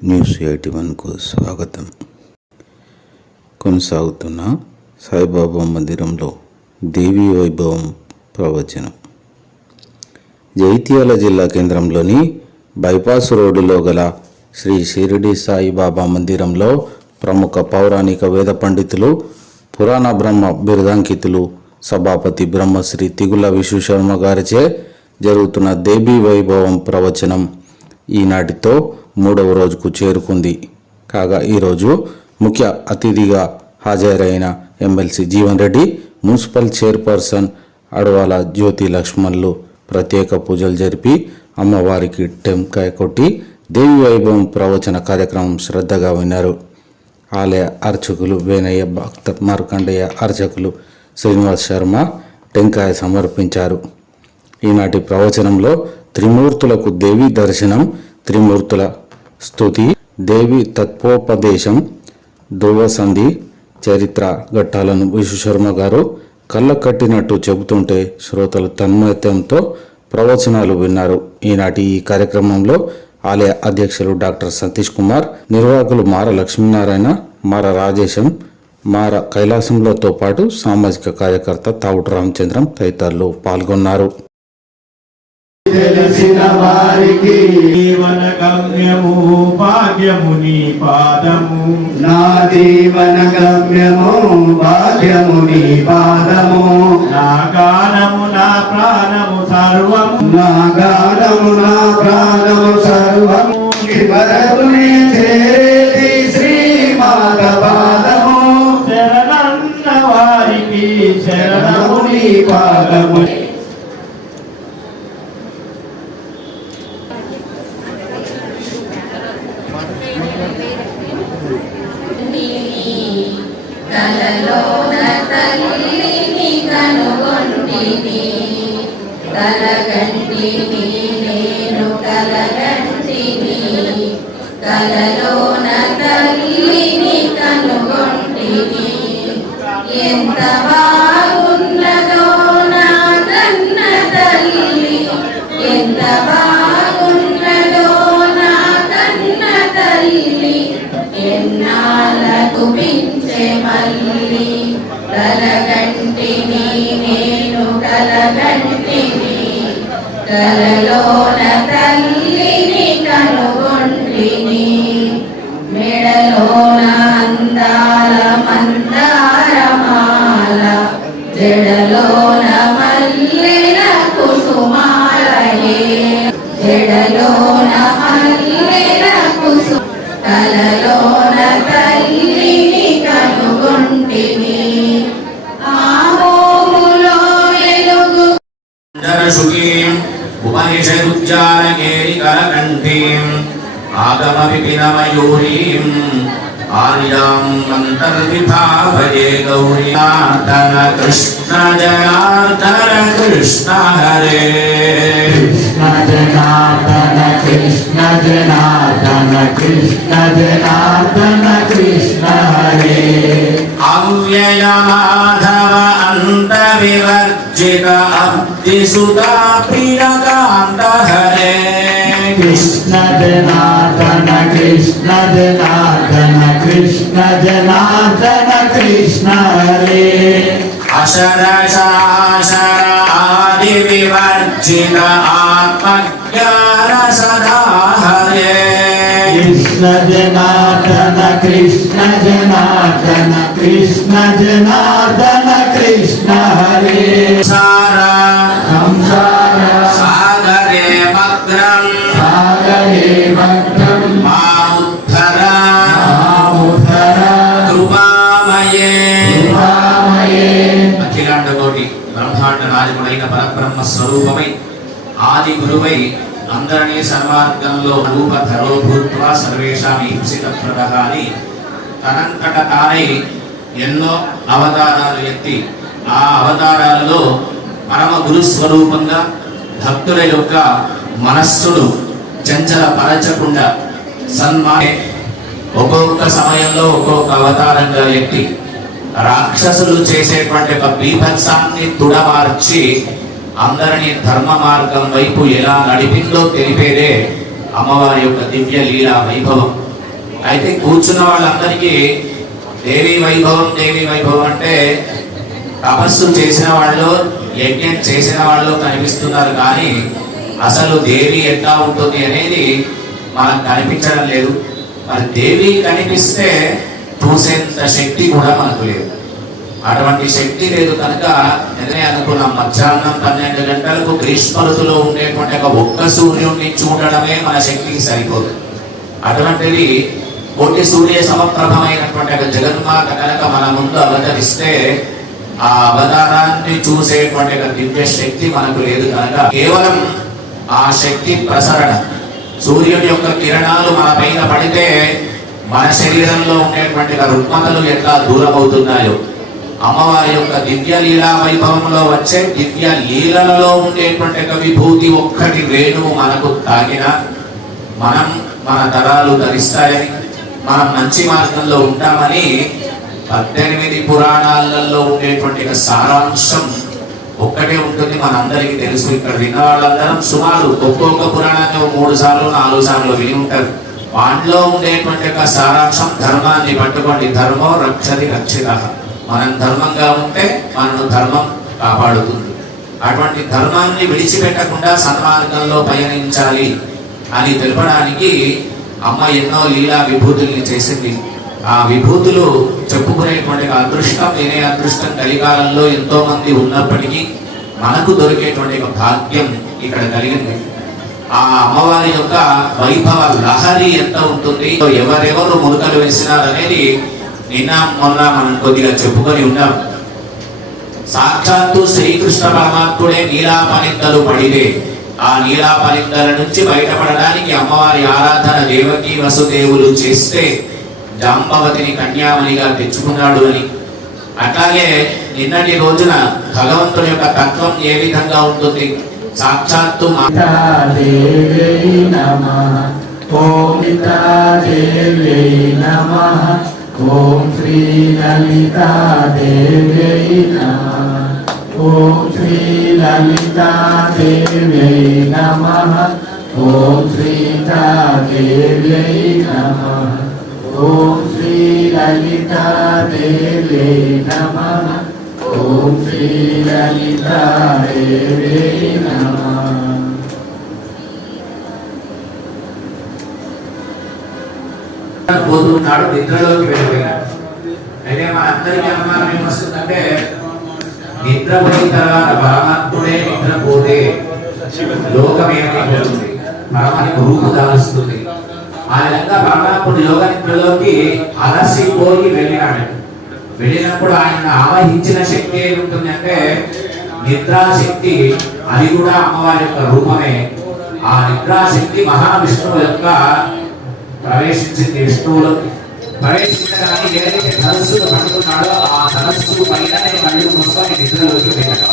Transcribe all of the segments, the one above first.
News 81కు స్వాగతం. కొనసాగుతున్న సాయిబాబా మందిరంలో దేవీ వైభవం ప్రవచనం. జైత్యాల జిల్లా కేంద్రంలోని బైపాస్ రోడ్డులో గల శ్రీ షిరిడి సాయిబాబా మందిరంలో ప్రముఖ పౌరాణిక వేద పండితులు, పురాణ బ్రహ్మ బిరుదాంకితులు సభాపతి బ్రహ్మశ్రీ తిగుల విశ్వశర్మ గారిచే జరుగుతున్న దేవీ వైభవం ప్రవచనం ఈనాటితో 3వ రోజుకు చేరుకుంది. కాగా ఈరోజు ముఖ్య అతిథిగా హాజరైన MLC Jeevan Reddy, municipal chairperson Adavala Jyothi లక్ష్మణులు ప్రత్యేక పూజలు జరిపి అమ్మవారికి టెంకాయ కొట్టి దేవి వైభవం ప్రవచన కార్యక్రమం శ్రద్ధగా విన్నారు. ఆలయ అర్చకులు వేనయ్య, భక్త మార్కండేయ అర్చకులు శ్రీనివాస్ శర్మ టెంకాయ సమర్పించారు. ఈనాటి ప్రవచనంలో త్రిమూర్తులకు దేవి దర్శనం, త్రిమూర్తుల స్తుతి, దేవి తత్వోపదేశం, ధ్రువసంధి చరిత్ర ఘట్టాలను విశ్వశర్మ గారు కళ్ళ కట్టినట్టు చెబుతుంటే శ్రోతలు తన్మయత్వంతో ప్రవచనాలు విన్నారు. ఈనాటి ఈ కార్యక్రమంలో ఆలయ అధ్యక్షులు డాక్టర్ సతీష్ కుమార్, నిర్వాహకులు మార లక్ష్మీనారాయణ, మార రాజేశం, మార కైలాసంలతో పాటు సామాజిక కార్యకర్త తావుటి రామచంద్రం తదితరులు పాల్గొన్నారు. తెలిసిన వారికి జీవన గమ్యము భాగ్యము నీ పాదము, నా జీవన గమ్యము భాగ్యము నీ పాదము, నా గానము నా ప్రాణము సర్వము, నా గానము నా ప్రాణము సర్వము, వరకుని చేరేది శ్రీమాత పాదము, శరణన్న వారికి శరణము నీ పాదము. కలలోన తల్లిని కనుగొంటిని, కలగంటిని నేను కలగంటిని, కలలోన తల్లిని కనుగొంటిని, ఎంత బాగున్నదో నా కన్న తల్లి, ఎంత బాగున్నదో నా కన్న తల్లి, ఎన్నాళ్ళకు పించే మల్లి, కలగంటిని నేను కలగంటిని, కలలోన తల్లిని కనుగొంటిని, మెడలోన అందాల మందారమాల, జడలోన మల్లెల కుసుమాలయే, జడలోన మల్లెల కుసు, కలలోన తల్లిని కనుగొంటిని, ఆమోములో వెలుగు శుకీం ఉపనిషదుజ్జాలకేలికలకంఠీం ఆగమ విపినమయూరీం ఆర్యాం అంతర్విభావయే గౌరీ. జనార్దన కృష్ణ జనార్దన కృష్ణ హరే, కృష్ణ జనార్దన కృష్ణ జనార్దన కృష్ణ జనార్దన కృష్ణ హరే, అవ్యయ మాధవ అంత వివర్జిత అబ్దిసుతా ప్రియకాంత హరే, కృష్ణ జనార్దన కృష్ణ జనార్దన కృష్ణ జనార్దన కృష్ణ హరే, అశరశాశర ఆది వివర్జిత ఆత్మజ్ఞాన సదా హరే, కృష్ణ జనార్దన కృష్ణ జనార్దన కృష్ణ జనార్దన కృష్ణ హరే, సంసార సాగరే మగ్నం సాగరే భద్రం మాముద్ధర మాముద్ధర కృపామయే కృపామయే. అఖిలాండ కోటి బ్రహ్మాండ నాయకుడైన పరబ్రహ్మ స్వరూపమై ఆది గురువై అందరినీ సర్వార్గంలో రూపధరో భూత్వా సర్వేషాం హింసితప్రదః అని తనంతట తానై ఎన్నో అవతారాలు ఎత్తి ఆ అవతారాలలో పరమ గురు స్వరూపంగా భక్తుల యొక్క మనస్సును చంచల పరచకుండా సన్మానే ఒక్కొక్క సమయంలో ఒక్కొక్క అవతారంగా ఎత్తి రాక్షసులు చేసేటువంటి ఒక బీభత్సాన్ని తుడమార్చి అందరినీ ధర్మ మార్గం వైపు ఎలా నడిపిందో తెలిపేదే అమ్మవారి యొక్క దివ్య లీలా వైభవం. అయితే కూర్చున్న వాళ్ళందరికీ దేవి వైభవం అంటే తపస్సు చేసిన వాళ్ళు, యజ్ఞం చేసిన వాళ్ళు కనిపిస్తున్నారు, కానీ అసలు దేవి ఎట్లా ఉంటుంది అనేది మనకు కనిపించడం లేదు. మరి దేవి కనిపిస్తే చూసేంత శక్తి కూడా మనకు లేదు. అటువంటి శక్తి లేదు కనుక నేనే అనుకున్నాం, మధ్యాహ్నం 12 గంటలకు గ్రీష్మ ఋతులో ఉండేటువంటి ఒక్క సూర్యుడిని చూడడమే మన శక్తికి సరిపోదు. అటువంటిది కోటి సూర్య సమప్రభమైనటువంటి జగన్మాత కనుక మన ముందు అవతరిస్తే ఆ అవతారాన్ని చూసేటువంటి దివ్య శక్తి మనకు లేదు కనుక కేవలం ఆ శక్తి ప్రసరణ, సూర్యుడి యొక్క కిరణాలు మన పైన పడితే మన శరీరంలో ఉండేటువంటి రుగ్మతలు ఎట్లా దూరం అవుతున్నాయో, అమ్మవారి యొక్క దివ్య లీలా వైభవంలో వచ్చే దివ్య లీలలో ఉండేటువంటి విభూతి ఒక్కటి వేణువు మనకు తాకిన మన తరాలు ధరిస్తాయని, మనం మంచి మార్గంలో ఉంటామని 18 పురాణాలలో ఉండేటువంటి సారాంశం ఒక్కటే ఉంటుంది. మనందరికీ తెలుసు. ఇక్కడ విన్న వాళ్ళందరం సుమారు ఒక్కొక్క పురాణాన్ని 3 సార్లు 4 సార్లు విని ఉంటారు. వాటిలో ఉండేటువంటి సారాంశం ధర్మాన్ని పట్టుకోండి. ధర్మో రక్షతి రక్షిత. మనం ధర్మంగా ఉంటే మనను ధర్మం కాపాడుతుంది. అటువంటి ధర్మాన్ని విడిచిపెట్టకుండా సన్మార్గంలో పయనించాలి అని తెలపడానికి అమ్మ ఎన్నో లీలా విభూతుల్ని చేసింది. ఆ విభూతులు చెప్పుకునేటువంటి అదృష్టం, నేనే అదృష్టం కలికాలంలో ఎంతో మంది ఉన్నప్పటికీ మనకు దొరికేటువంటి భాగ్యం ఇక్కడ కలిగింది. ఆ అమ్మవారి యొక్క వైభవ లహరి ఎంత ఉంటుంది, ఎవరెవరు మురుకలు వేసినారనేది నిన్న మొన్న మనం కొద్దిగా చెప్పుకొని ఉన్నాం. సాక్షాత్తు శ్రీకృష్ణ పరమాత్ముడే నీలాపనిద్దలు పడితే ఆ నీలాపనిద్దల నుంచి బయటపడడానికి అమ్మవారి ఆరాధన దేవకీ వసుదేవులు చేస్తే జాంబవతిని కన్యామణిగా తెచ్చుకున్నాడు అని. అట్లాగే నిన్నటి రోజున భగవంతుని యొక్క తత్వం ఏ విధంగా ఉంటుంది, సాక్షాత్తు దేవ్యై నమః. ఓం దేవ్యై నమః. ఓం శ్రీ లలితా దేవ్యై నమః. ఓం శ్రీ లలితా దేవ్యై నమః. ఓం శ్రీతా దేవ్యై నమః. ఓం శ్రీ లలితా దేవ్యై నమః. ఓం శ్రీ లలితా దేవ్యై నమః. పోతున్నాడు, నిద్రలోకి వెళ్ళిపోయినాడు. అయితే మన అందరికీ అనుమానం ఏమొస్తుందంటే, నిద్రపోయిన తర్వాత పరమాత్ముడే నిద్రపోతే లోకం ఏమైపోతుంది, పరమాత్మ రూపు దాలుస్తుంది. ఆ విధంగా పరమాత్ముడు యోగ నిద్రలోకి అలసిపోయి వెళ్ళినాడు. వెళ్ళినప్పుడు ఆయన ఆవహించిన శక్తి ఏమి ఉంటుంది అంటే నిద్రాశక్తి. అది కూడా అమ్మవారి యొక్క రూపమే. ఆ నిద్రాశక్తి మహావిష్ణువు యొక్క ప్రవేశించింది. విష్ణువులో ప్రవేశించడానికి ఏదైతే ధనస్సును పట్టుకున్నాడో ఆ ధనస్సు పైన కళ్ళు మూసుకొని నిద్రలోకి వెళ్ళాడు.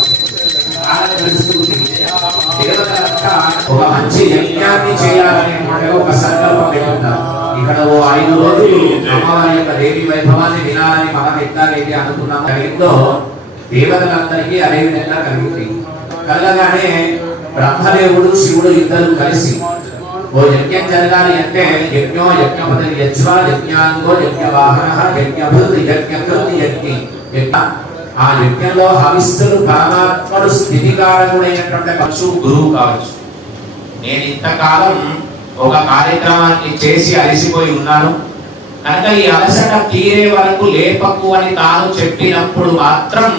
ఒక మంచి యజ్ఞాన్ని చేయాలనేటువంటి ఒక సంకల్పం పెట్టుకున్నారు. ఇక్కడ 5 రోజులు అమ్మవారి యొక్క దేవి వైభవాన్ని వినాలని మనం ఎట్లాగైతే అనుకున్నామో కలిగిందో దేవతలందరికీ అదే విధంగా కలిగింది. కలగానే బ్రహ్మదేవుడు శివుడు ఇద్దరు కలిసి ఓ యజ్ఞం జరగాలి అంటే యజ్ఞో యజ్ఞపతి యజ్వ యజ్ఞాంగో యజ్ఞవాహన యజ్ఞభృత్ యజ్ఞకృతి యజ్ఞి. ఆ యజ్ఞంలో హవిస్సులు పరమాత్ముడు స్థితికారకుడైనటువంటి పక్షు గురువు కావచ్చు. నేను ఇంతకాలం ఒక కార్యక్రమాన్ని చేసి అలసిపోయి ఉన్నాను కనుక ఈ అలసట తీరే వరకు లేపకు అని తాను చెప్పినప్పుడు మాత్రం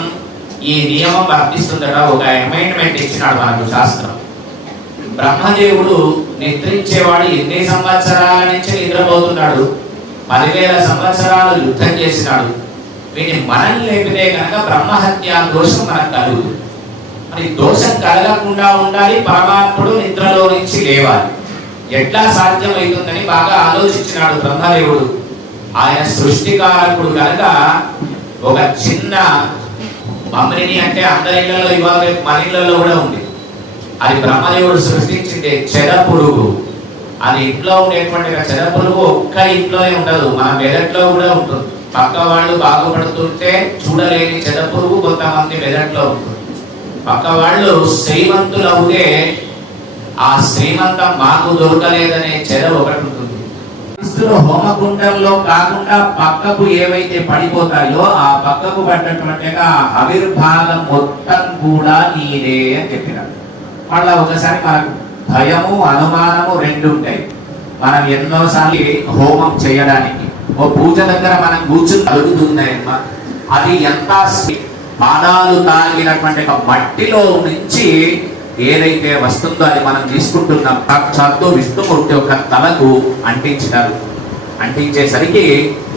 ఈ నియమం వర్తిస్తుందట. ఒక అమైండ్మెంట్ ఇచ్చినాడు మనకు శాస్త్రం. బ్రహ్మదేవుడు నిద్రించేవాడు ఎన్ని సంవత్సరాల నుంచి నిద్రపోతున్నాడు, 10,000 సంవత్సరాలు యుద్ధం చేసినాడు. వీటిని మనం లేపితే కనుక బ్రహ్మహత్యా దోషం మనకు కలుగుతుంది. మరి దోషం కలగకుండా ఉండాలి, పరమాత్ముడు నిద్రలో నుంచి లేవాలి. ఎట్లా సాధ్యమవుతుందని బాగా ఆలోచించినాడు బ్రహ్మదేవుడు. ఆయన సృష్టికారకుడు కనుక ఒక చిన్న మమ్రిని అంటే అందరి ఇళ్లలో ఇవాళ మన ఇళ్లలో కూడా ఉంది. అది బ్రహ్మదేవుడు సృష్టించింది చెద పురుగు. అది ఇంట్లో ఉండేటువంటి చెద పురుగు ఒక్క ఇంట్లోనే ఉండదు, మన మెదట్లో కూడా ఉంటుంది. పక్క వాళ్ళు బాగుపడుతుంటే చూడలేని చెద పురుగు కొంతమంది మెదట్లో ఉంటుంది. పక్క వాళ్ళు శ్రీమంతులు అవుతే ఆ శ్రీమంతం మాకు దొరకలేదనే చెద ఒకటి ఉంటుంది. ఇస్తులు హోమకుండంలో కాకుండా పక్కకు ఏవైతే పడిపోతాయో ఆ పక్కకు పడ్డటువంటి ఆవిర్భాగం మొత్తం కూడా నీరే అని చెప్పినారు. మళ్ళా ఒకసారి మనకు భయము అనుమానము రెండు ఉంటాయి. మనం ఎన్నోసార్లు హోమం చేయడానికి ఓ పూజ దగ్గర మనం కూర్చుని అడుగుతున్నాయమ్మా, అది ఎంత పాదాలు తాగినటువంటి మట్టిలో నుంచి ఏదైతే వస్తుందో అది మనం తీసుకుంటున్నాం. సాక్షాత్తు విష్ణుమూర్తి యొక్క తలకు అంటించినారు. అంటించేసరికి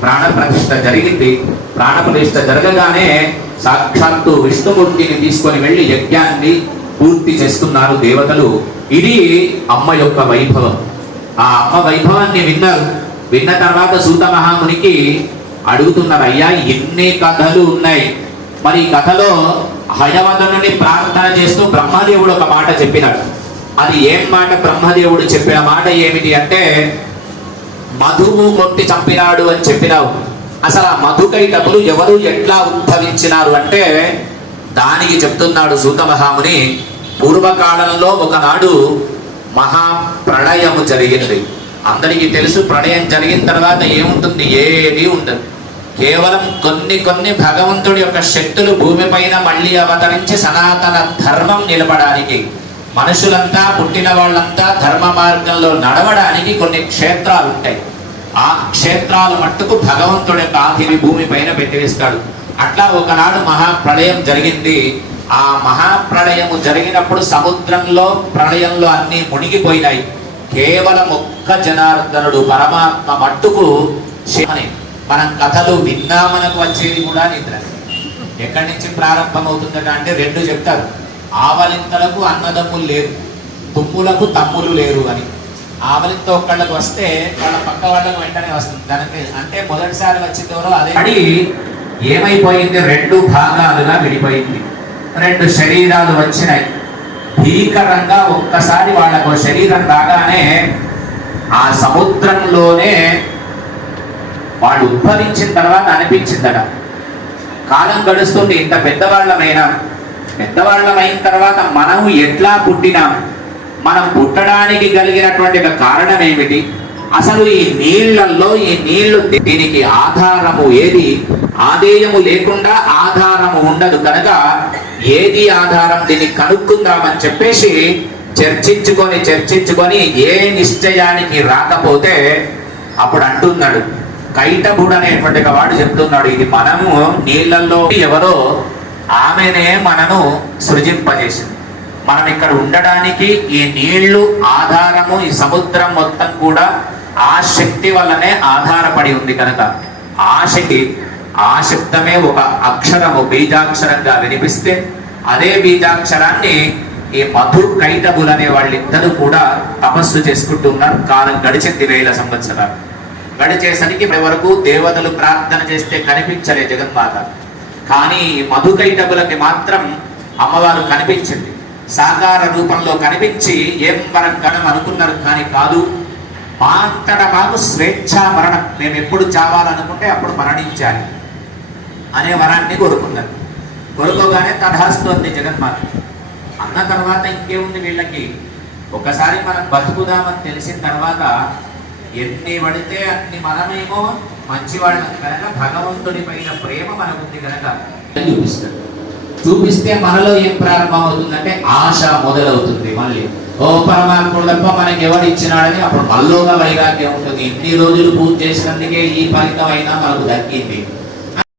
ప్రాణ ప్రతిష్ఠ జరిగింది. ప్రాణ ప్రతిష్ఠ జరగగానే సాక్షాత్తు విష్ణుమూర్తిని తీసుకొని వెళ్ళి యజ్ఞాన్ని పూర్తి చేస్తున్నారు దేవతలు. ఇది అమ్మ యొక్క వైభవం. ఆ అమ్మ వైభవాన్ని విన్నారు. విన్న తర్వాత సూత మహామునికి అడుగుతున్నారు, అయ్యా ఎన్ని కథలు ఉన్నాయి, మరి ఈ కథలో హయవదనుని ప్రార్థన చేస్తూ బ్రహ్మదేవుడు ఒక మాట చెప్పినాడు. అది ఏం మాట? బ్రహ్మదేవుడు చెప్పిన మాట ఏమిటి అంటే, మధువు కొట్టి చంపినాడు అని చెప్పినావు. అసలు ఆ మధుకైటపులు ఎవరు ఎట్లా ఉద్భవించినారు అంటే దానికి చెప్తున్నాడు సూత మహాముని. పూర్వకాలంలో ఒకనాడు మహాప్రళయము జరిగింది. అందరికీ తెలుసు, ప్రళయం జరిగిన తర్వాత ఏముంటుంది? ఏమీ ఉండదు. కేవలం కొన్ని భగవంతుడి యొక్క శక్తులు భూమిపైన మళ్ళీ అవతరించి సనాతన ధర్మం నిలబడానికి, మనుషులంతా పుట్టిన వాళ్ళంతా ధర్మ మార్గంలో నడవడానికి కొన్ని క్షేత్రాలు ఉంటాయి. ఆ క్షేత్రాలు మట్టుకు భగవంతుడి యొక్క ఆదిని భూమిపైన పెట్టివేస్తాడు. అట్లా ఒకనాడు మహాప్రళయం జరిగింది. ఆ మహాప్రళయము జరిగినప్పుడు సముద్రంలో ప్రళయంలో అన్ని మునిగిపోయినాయి. కేవలం ఒక్క జనార్దనుడు పరమాత్మ మట్టుకు మనం కథలు విన్నా మనకు వచ్చేది కూడా నిద్ర. ఎక్కడి నుంచి ప్రారంభమవుతుందట అంటే రెండు చెప్తారు. ఆవలింతలకు అన్నదమ్ములు లేరు, తుమ్ములకు తమ్ములు లేరు అని. ఆవలింత ఒక్కళ్ళకు వస్తే వాళ్ళ పక్క వాళ్ళకు వెంటనే వస్తుంది. దానికి అంటే మొదటిసారి వచ్చిందో అదే పడి ఏమైపోయింది? రెండు భాగాలుగా విడిపోయింది. రెండు శరీరాలు వచ్చినాయి. భీకరంగా ఒక్కసారి వాళ్ళకు శరీరం రాగానే ఆ సముద్రంలోనే వాళ్ళు ఉద్భవించిన తర్వాత అనిపించిందట, కాలం గడుస్తుంది, ఇంత పెద్దవాళ్ళమైనా, పెద్దవాళ్ళమైన తర్వాత మనం ఎట్లా పుట్టినాం, మనం పుట్టడానికి కలిగినటువంటి కారణం ఏమిటి, అసలు ఈ నీళ్లలో ఈ నీళ్లు దీనికి ఆధారము ఏది? ఆదేయము లేకుండా ఆధారము ఉండదు కనుక ఏది ఆధారం, దీన్ని కనుక్కుందామని చెప్పేసి చర్చించుకొని ఏ నిశ్చయానికి రాకపోతే అప్పుడు అంటున్నాడు కైటభుడు అనేటువంటి వాడు చెప్తున్నాడు, ఇది మనము నీళ్లలో ఎవరో ఆమెనే మనను సృజింపజేసింది. మనం ఇక్కడ ఉండడానికి ఈ నీళ్లు ఆధారము, ఈ సముద్రం మొత్తం కూడా ఆ శక్తి వల్లనే ఆధారపడి ఉంది కనుక ఆ శక్తి, ఆ శబ్దమే ఒక అక్షరము బీజాక్షరంగా వినిపిస్తే అదే బీజాక్షరాన్ని ఈ మధు కైటబులు అనే వాళ్ళిద్దరూ కూడా తపస్సు చేసుకుంటున్నారు. కాలం గడిచింది 1000 సంవత్సరాలు. గడిచేసరికి వరకు దేవతలు ప్రార్థన చేస్తే కనిపించలే జగన్మాత. కానీ మధు కైటబులకి మాత్రం అమ్మవారు కనిపించింది. సాకార రూపంలో కనిపించి ఏం మనం కనం అనుకున్నారు, కానీ కాదు, మా అంతటా మాకు స్వేచ్ఛా మరణం, మేము ఎప్పుడు చావాలనుకుంటే అప్పుడు మరణించాలి అనే వరాన్ని కోరుకున్నారు. కోరుకోగానే తథాస్తోంది జగన్మాత. అన్న తర్వాత ఇంకేముంది వీళ్ళకి, ఒకసారి మనం బతుకుదామని తెలిసిన తర్వాత ఎన్ని పడితే అన్ని మనమేమో మంచివాళ్ళం కనుక భగవంతుడి పైన ప్రేమ మనకుంది కనుక చూపిస్తే మనలో ఏం ప్రారంభం అవుతుందంటే ఆశ మొదలవుతుంది. మళ్ళీ ఓ పరమాత్ముడు తప్ప మనకి ఎవరు ఇచ్చినాడని అప్పుడు మళ్ళోగా వైరాగ్యం ఉంటుంది. ఇన్ని రోజులు పూజ చేసినందుకే ఈ ఫలితం అయినా మనకు దక్కింది.